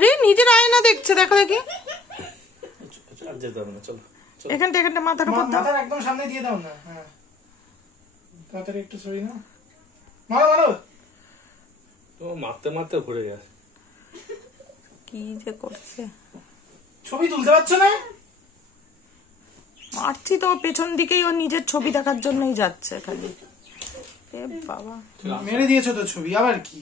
আরে নিজের আয়না দেখছে, দেখো দেখি। আর যেতে হবে না, চলো। এখানটা মাথার উপর দাও, মাথার একদম সামনে দিয়ে দাও না। হ্যাঁ তাড়াতাড়ি একটু সরি না, মারো। তো মারতে মারতে ঘুরে গেছে। কি যে করছে। ছবি তুলতে পারছো না? মারছি তো, পেছন দিকেই ও নিজের ছবি দেখার জন্যই যাচ্ছে খালি। এ বাবা, মেরে দিয়েছো তো ছবি, আবার কি?